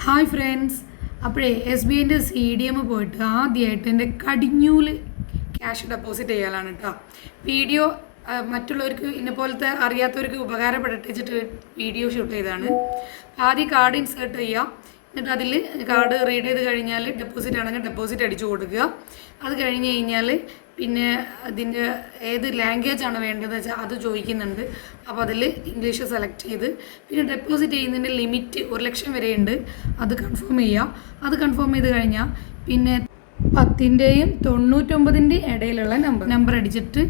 Hi friends അപ്പോഴേ S B ഐന്റെ C D M പോയിട്ട് ആദ്യമായിട്ട് എന്റെ കടിഞ്ഞൂൽ ക്യാഷ് ഡെപ്പോസിറ്റ് ചെയ്യാനാണ് കേട്ടോ വീഡിയോ മറ്റുള്ളവർക്ക് ഇന്നെ പോലത്തെ അറിയാത്തവർക്ക് ഉപകാരപ്പെടട്ടെ വെച്ചിട്ട് വീഡിയോ ഷൂട്ട് ചെയ്തതാണ്. ആദ്യം കാർഡ് ഇൻസേർട്ട് ചെയ്യുക എന്നിട്ട് അതിൽ കാർഡ് റീഡ് ചെയ്ത് കഴിഞ്ഞാൽ ഡെപ്പോസിറ്റ് ആണെങ്കിൽ ഡെപ്പോസിറ്റ് അടിച്ചു കൊടുക്കുക. അത് കഴിഞ്ഞ് കഴിഞ്ഞാൽ പിന്നെ അതിന്റെ ഏത് ലാംഗ്വേജ് ആണ് വേണ്ടതെന്ന് വെച്ചാൽ അത് ചോദിക്കുന്നുണ്ട്. അപ്പോൾ അതിൽ ഇംഗ്ലീഷ് സെലക്ട് ചെയ്ത് പിന്നെ ഡെപ്പോസിറ്റ് ചെയ്യുന്നതിന്റെ ലിമിറ്റ് ഒരു ലക്ഷം വരെയുണ്ട് അത് കൺഫേം ചെയ്യുക. അത് കൺഫേം ചെയ്ത് കഴിഞ്ഞാൽ പിന്നെ പത്തിന്റെയും തൊണ്ണൂറ്റൊമ്പതിന്റെയും ഇടയിലുള്ള നമ്പർ നമ്പർ അടിച്ചിട്ട്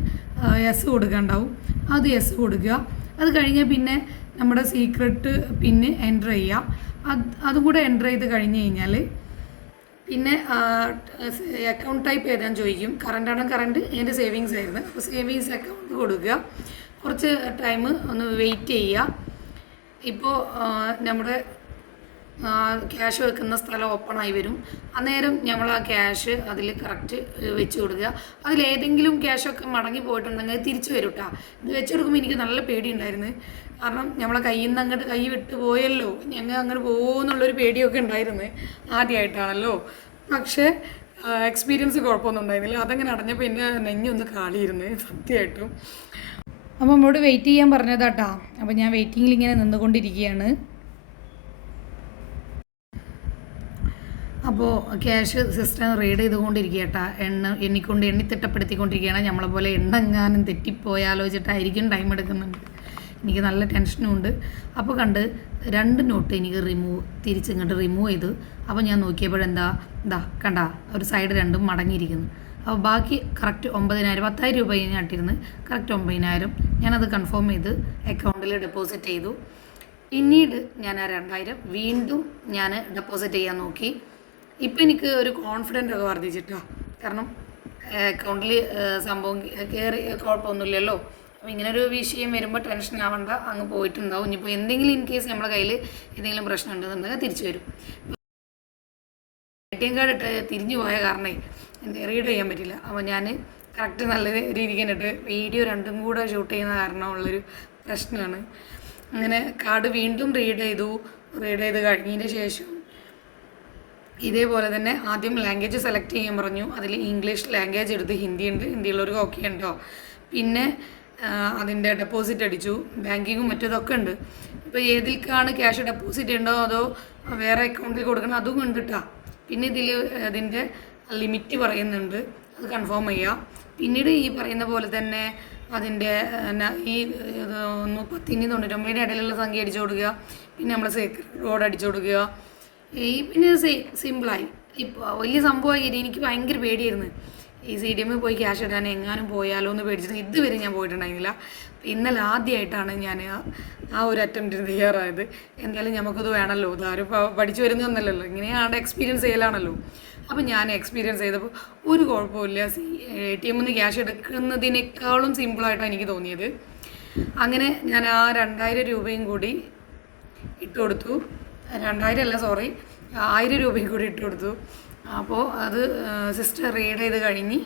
എസ് കൊടുക്കാണ്ടാവും. അത് എസ് കൊടുക്കുക. അത് കഴിഞ്ഞാൽ പിന്നെ നമ്മുടെ സീക്രട്ട് പിന്നെ എന്റർ ചെയ്യാം. അത് അതും കൂടെ എന്റർ ചെയ്ത് കഴിഞ്ഞ് കഴിഞ്ഞാൽ പിന്നെ അക്കൗണ്ട് ടൈപ്പ് ഏതാന്ന് ചോദിക്കും. കറണ്ട് ആണ് കറണ്ട് എന്റെ സേവിങ്സ് ആയിരുന്നു അപ്പോൾ സേവിങ്സ് അക്കൗണ്ട് കൊടുക്കുക. കുറച്ച് ടൈം ഒന്ന് വെയിറ്റ് ചെയ്യുക. ഇപ്പോൾ നമ്മുടെ ക്യാഷ് വെക്കുന്ന സ്ഥലം ഓപ്പൺ ആയി വരും. അന്നേരം നമ്മൾ ആ ക്യാഷ് അതിൽ കറക്റ്റ് വെച്ച് കൊടുക്കുക. അതിലേതെങ്കിലും ക്യാഷൊക്കെ മടങ്ങി പോയിട്ടുണ്ടെങ്കിൽ തിരിച്ചു വരും കേട്ടോ ഇത് വെച്ച് കൊടുക്കുമ്പോൾ എനിക്ക് നല്ല പേടിയുണ്ടായിരുന്നു. കാരണം നമ്മളെ കയ്യിൽ നിന്ന് അങ്ങോട്ട് കൈ വിട്ട് പോയല്ലോ. ഞങ്ങൾ അങ്ങനെ പോകുമെന്നുള്ളൊരു പേടിയൊക്കെ ഉണ്ടായിരുന്നു ആദ്യമായിട്ടാണല്ലോ പക്ഷേ എക്സ്പീരിയൻസ് കുഴപ്പമൊന്നും ഉണ്ടായിരുന്നില്ല. അതങ്ങനെ അടഞ്ഞപ്പോൾ എന്റെ നെഞ്ഞൊന്ന് കാളിയിരുന്നു സത്യമായിട്ടും. അപ്പോൾ നമ്മോട് വെയിറ്റ് ചെയ്യാൻ പറഞ്ഞതാട്ടാ അപ്പോൾ ഞാൻ വെയിറ്റിങ്ങിൽ ഇങ്ങനെ നിന്നുകൊണ്ടിരിക്കുകയാണ്. അപ്പോൾ ക്യാഷ് സിസ്റ്റം റീഡ് ചെയ്തുകൊണ്ടിരിക്കുക എണ്ണ എണ്ണിക്കൊണ്ട് എണ്ണി തിട്ടപ്പെടുത്തിക്കൊണ്ടിരിക്കുകയാണ് നമ്മളെ പോലെ എണ്ണ എങ്ങാനും തെറ്റിപ്പോയാലോ വെച്ചിട്ടായിരിക്കും ടൈം എടുക്കുന്നുണ്ട് എനിക്ക് നല്ല ടെൻഷനും ഉണ്ട്. അപ്പോൾ കണ്ട് രണ്ട് നോട്ട് എനിക്ക് റിമൂവ് തിരിച്ചിങ്ങോട്ട് റിമൂവ് ചെയ്ത്. അപ്പോൾ ഞാൻ നോക്കിയപ്പോഴെന്താ ഇതാ കണ്ട ഒരു സൈഡ് രണ്ടും മടങ്ങിയിരിക്കുന്നു. അപ്പോൾ ബാക്കി കറക്റ്റ് ഒമ്പതിനായിരം പത്തായിരം രൂപ ഞാൻ ഇട്ടിരുന്ന് കറക്റ്റ് ഒമ്പതിനായിരം ഞാനത് കൺഫേം ചെയ്ത് അക്കൗണ്ടിൽ ഡെപ്പോസിറ്റ് ചെയ്തു. പിന്നീട് ഞാൻ ആ രണ്ടായിരം വീണ്ടും ഞാൻ ഡെപ്പോസിറ്റ് ചെയ്യാൻ നോക്കി. ഇപ്പം എനിക്ക് ഒരു കോൺഫിഡന്റ് ഒക്കെ വർദ്ധിച്ചിട്ടോ. കാരണം അക്കൗണ്ടിൽ സംഭവം കയറി കുഴപ്പമൊന്നുമില്ലല്ലോ. അപ്പോൾ ഇങ്ങനെ ഒരു വിഷയം വരുമ്പോൾ ടെൻഷൻ ആവണ്ട അങ്ങ് പോയിട്ടുണ്ടാവും. ഇനിയിപ്പോൾ എന്തെങ്കിലും ഇൻ കേസ് നമ്മുടെ കയ്യിൽ എന്തെങ്കിലും പ്രശ്നം ഉണ്ടെന്നുണ്ടെങ്കിൽ തിരിച്ചു വരും. എ ടി എം കാർഡ് ഇട്ട് തിരിഞ്ഞു പോയ കാരണേ എന്റെ റീഡ് ചെയ്യാൻ പറ്റില്ല. അപ്പോൾ ഞാൻ കറക്റ്റ് നല്ല രീതിക്ക് എന്നിട്ട് വീഡിയോ രണ്ടും കൂടെ ഷൂട്ട് ചെയ്യുന്ന കാരണമുള്ളൊരു പ്രശ്നമാണ് അങ്ങനെ കാർഡ് വീണ്ടും റീഡ് ചെയ്തു. റീഡ് ചെയ്ത് കഴിഞ്ഞതിന് ശേഷം ഇതേപോലെ തന്നെ ആദ്യം ലാംഗ്വേജ് സെലക്ട് ചെയ്യാൻ പറഞ്ഞു. അതിൽ ഇംഗ്ലീഷ് ലാംഗ്വേജ് എടുത്ത് ഹിന്ദി ഉണ്ട്. ഹിന്ദിയുള്ളവർക്ക് ഓക്കെ ഉണ്ടോ? പിന്നെ അതിന്റെ ഡെപ്പോസിറ്റ് അടിച്ചു. ബാങ്കിങ്ങും മറ്റേതൊക്കെ ഉണ്ട്. ഇപ്പോൾ ഏതിൽക്കാണ് ക്യാഷ് ഡെപ്പോസിറ്റ് ഉണ്ടോ അതോ വേറെ അക്കൗണ്ടിൽ കൊടുക്കണം? അതും കണ്ടിട്ടാ പിന്നെ ഇതിൽ അതിന്റെ ലിമിറ്റ് പറയുന്നുണ്ട്. അത് കൺഫേം ചെയ്യുക പിന്നീട് ഈ പറയുന്ന പോലെ തന്നെ അതിന്റെ ഈ പത്തിന് തൊണ്ണൂറ്റൊമ്പതിന്റെ ഇടയിലുള്ള സംഖ്യ അടിച്ചു കൊടുക്കുക. പിന്നെ നമ്മൾ സേക്രഡ് റോഡ് അടിച്ചു കൊടുക്കുക. ഈ പിന്നെ സിമ്പിളായി. ഇപ്പോൾ വലിയ സംഭവമായി എനിക്ക് ഭയങ്കര പേടിയായിരുന്നു. ഈ സി ഡി എമ്മിൽ പോയി ക്യാഷ് എടുക്കാൻ എങ്ങാനും പോയാലോ എന്ന് പേടിച്ചിട്ട് ഇതുവരെ ഞാൻ പോയിട്ടുണ്ടായിരുന്നില്ല. ഇന്നലെ ആദ്യമായിട്ടാണ് ഞാൻ ആ- ഒരു അറ്റംപ്റ്റിന് തയ്യാറായത്. എന്തായാലും നമുക്കത് വേണമല്ലോ ഇതാരും പഠിച്ചു വരുന്നൊന്നല്ലല്ലോ ഇങ്ങനെയാണ് എക്സ്പീരിയൻസ് ചെയ്യലാണല്ലോ. അപ്പം ഞാൻ എക്സ്പീരിയൻസ് ചെയ്തപ്പോൾ ഒരു കുഴപ്പമില്ല സി എ ടി എമ്മിൽ നിന്ന് ക്യാഷ് എടുക്കുന്നതിനേക്കാളും സിമ്പിളായിട്ടാണ് എനിക്ക് തോന്നിയത്. അങ്ങനെ ഞാൻ ആ രണ്ടായിരം രൂപയും കൂടി ഇട്ട് കൊടുത്തു രണ്ടായിരം അല്ല സോറി ആയിരം രൂപയും കൂടി ഇട്ട് കൊടുത്തു. അപ്പോൾ അത് സിസ്റ്റർ റീഡ് ചെയ്ത് കഴിഞ്ഞ്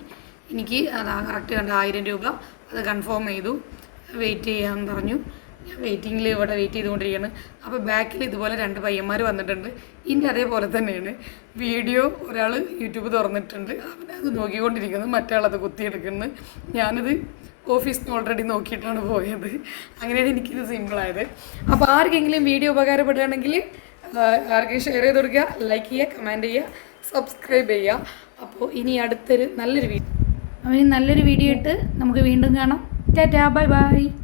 എനിക്ക് അത് കറക്റ്റ് കണ്ട ആയിരം രൂപ അത് കൺഫേം ചെയ്തു. വെയിറ്റ് ചെയ്യാമെന്ന് പറഞ്ഞു. ഞാൻ വെയിറ്റിങ്ങിൽ ഇവിടെ വെയിറ്റ് ചെയ്തുകൊണ്ടിരിക്കുകയാണ്. അപ്പോൾ ബാക്കിൽ ഇതുപോലെ രണ്ട് പയ്യന്മാർ വന്നിട്ടുണ്ട്. ഇതിന്റെ അതേപോലെ തന്നെയാണ്. വീഡിയോ ഒരാൾ യൂട്യൂബ് തുറന്നിട്ടുണ്ട്. അവനത് നോക്കിക്കൊണ്ടിരിക്കുന്നത് മറ്റാളത് കുത്തിയെടുക്കുന്നത് കുത്തിയെടുക്കുന്നു. ഞാനത് ഓഫീസിൽ നിന്ന് ഓൾറെഡി നോക്കിയിട്ടാണ് പോയത്. അങ്ങനെയാണ് എനിക്കിത് സിമ്പിളായത് അപ്പോൾ ആർക്കെങ്കിലും വീഡിയോ ഉപകാരപ്പെടുകയാണെങ്കിൽ ആർക്കെങ്കിലും ഷെയർ ചെയ്ത് കൊടുക്കുക ലൈക്ക് ചെയ്യുക കമന്റ് ചെയ്യുക സബ്സ്ക്രൈബ് ചെയ്യുക. അപ്പോൾ ഇനി അടുത്തൊരു നല്ലൊരു വീഡിയോ അപ്പോൾ ഇനി നല്ലൊരു വീഡിയോ ഇട്ട് നമുക്ക് വീണ്ടും കാണാം. Tata bye bye